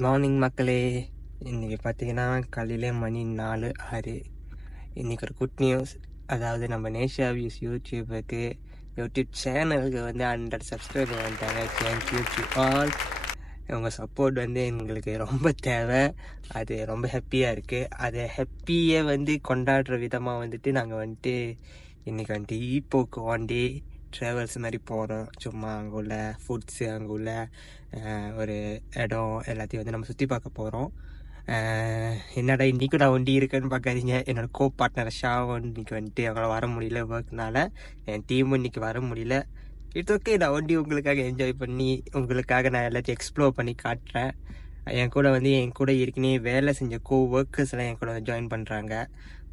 Good morning மக்களே. இன்றைக்கி பார்த்தீங்கன்னா காலையில் மணி 4:06. இன்றைக்கி ஒரு குட் நியூஸ். அதாவது நம்ம நேஷா வியூஸ் யூடியூப் சேனலுக்கு வந்து 100 சப்ஸ்கிரைபர் வந்துட்டாங்க. Thank you to all. உங்கள் சப்போர்ட் வந்து எங்களுக்கு ரொம்ப தேவை. அது ரொம்ப ஹாப்பியாக இருக்குது. அதை ஹாப்பியை வந்து கொண்டாடுற விதமாக வந்துட்டு நாங்கள் வந்துட்டு இன்றைக்கி வந்துட்டு ஈப்போக்கு வாண்டி ட்ராவல்ஸ் மாதிரி போகிறோம். சும்மா அங்கே உள்ள ஃபுட்ஸு, அங்கே உள்ள ஒரு இடம் எல்லாத்தையும் வந்து நம்ம சுற்றி பார்க்க போகிறோம். என்னடா இன்றைக்கி நான் வண்டி இருக்குன்னு பார்க்காதீங்க. என்னோடய கோ பார்ட்னர் ஷாவன் இன்றைக்கி வந்துட்டு அவங்கள வர முடியல ஒர்க்னால. என் டீமும் இன்றைக்கி வர முடியல. இட்ஸ் ஓகே, நான் வண்டி உங்களுக்காக என்ஜாய் பண்ணி உங்களுக்காக நான் எல்லாத்தையும் எக்ஸ்ப்ளோர் பண்ணி காட்டுறேன். என் கூட வந்து என் கூட ஏற்கனவே வேலை செஞ்ச ஒர்க்கர்ஸ்லாம் என் கூட ஜாயின் பண்ணுறாங்க.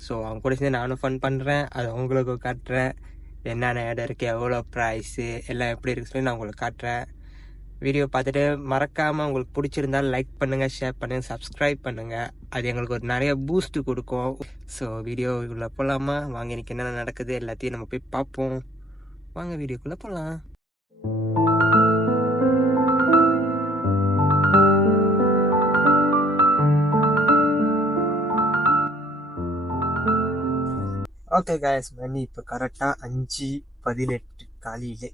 ஸோ அவங்க கூட சேர்ந்து நானும் ஃபன் பண்ணுறேன். அதை அவங்களுக்கும் காட்டுறேன். என்னென்ன இடம் இருக்குது, எவ்வளோ ப்ரைஸு, எல்லாம் எப்படி இருக்குது சொல்லி நான் உங்களுக்கு காட்டுறேன். வீடியோ பார்த்துட்டு மறக்காமல் உங்களுக்கு பிடிச்சிருந்தாலும் லைக் பண்ணுங்கள், ஷேர் பண்ணுங்கள், சப்ஸ்கிரைப் பண்ணுங்கள். அது எங்களுக்கு ஒரு நிறைய பூஸ்ட்டு கொடுக்கும். ஸோ வீடியோக்குள்ளே போகலாமா? வாங்க, இன்றைக்கி என்னென்ன நடக்குது எல்லாத்தையும் நம்ம போய் பார்ப்போம். வாங்க வீடியோக்குள்ளே போகலாம். ஓகே காய்ஸ், மணி இப்போ கரெக்டாக 5:18 காலையிலே.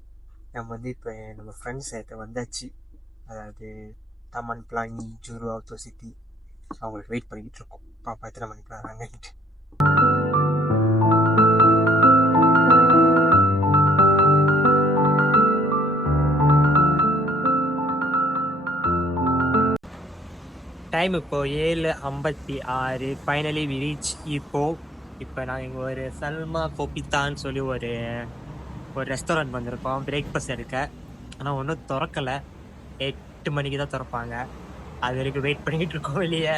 நம்ம வந்து இப்போ நம்ம ஃப்ரெண்ட்ஸ் கிட்ட வந்தாச்சு. அதாவது தமன் பிளாங்கி ஜூரோ ஆக்டோ சிட்டி. அவங்களுக்கு வெயிட் பண்ணிக்கிட்டு இருக்கோம். பாப்பா எத்தனை மணிக்கு வராங்கன்ட்டு. டைம் இப்போது 7:56. ஃபைனலி வி ரீச் இப்போ நான் இங்கே ஒரு சல்மா கோபித்தான்னு சொல்லி ஒரு ரெஸ்டாரண்ட் வந்திருக்கோம். பிரேக்ஃபாஸ்ட் எடுக்க. ஆனால் ஒன்றும் திறக்கலை. 8 மணிக்கு தான் திறப்பாங்க. அது வரைக்கும் வெயிட் பண்ணிக்கிட்டு இருக்கோம் வெளியே.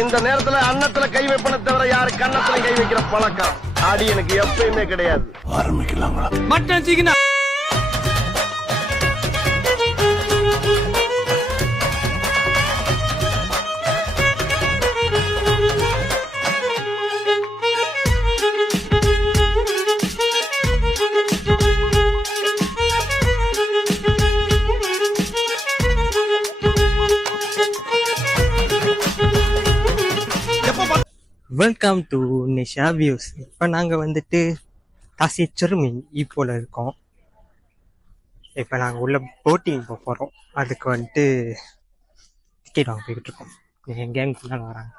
இந்த நேரத்துல அன்னத்துல கை வைப்பன தவிர யாரு கன்னத்துல கை வைக்கிற பழக்கம் அடி எனக்கு எப்பயுமே கிடையாது. ஆரம்பிக்கலாங்களா? Mutton chicken. Welcome to Nisha views. இப்போ நாங்கள் வந்துட்டு தாசிச்செருமீன் ஈப்போல இருக்கோம். இப்போ நாங்கள் உள்ள போட்டிங் போக போகிறோம். அதுக்கு வந்துட்டு டிக்கெட் வாங்க போய்கிட்டு இருக்கோம். என் கேங் ஃபுல்லாக வராங்க.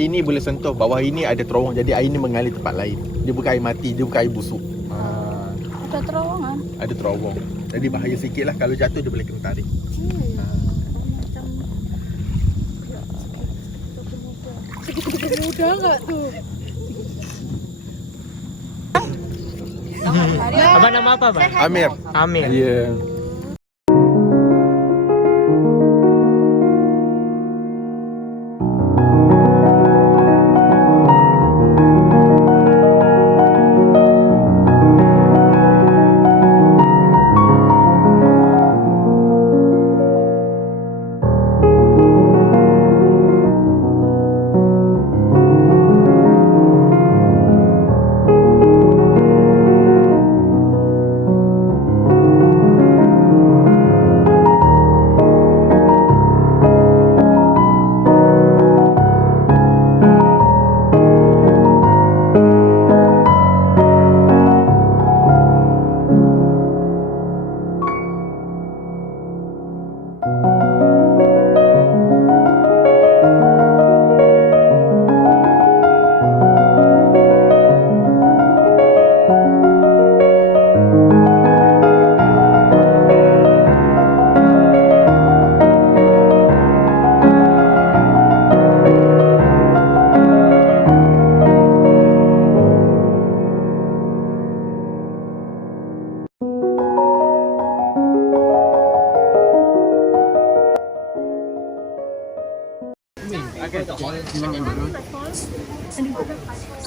air ni boleh sentuh bawah ini ada terowong, jadi air ni mengalir tempat lain. Dia bukan air mati, dia bukan air busuk. Ada terowongan. Ada terowong. Jadi bahaya sikit lah, kalau jatuh dia boleh kena tarik. Mudah enggak tuh? Abang nama apa, Bang? Amir. Amir. Ya.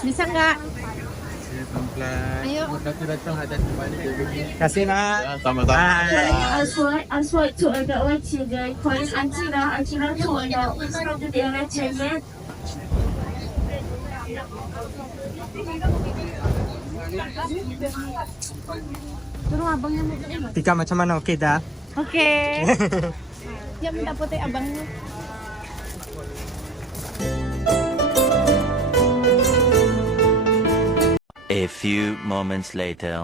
Bisa enggak? Pelan-pelan. Ayo. Datang ada balik. Kasih nak. Sama-sama. Aswad to the Ochiga, calling Antira to the Electric. Turun abangnya mau. Tika macam mana? Okey dah? Oke. Dia minta putih abangnya. A few moments later.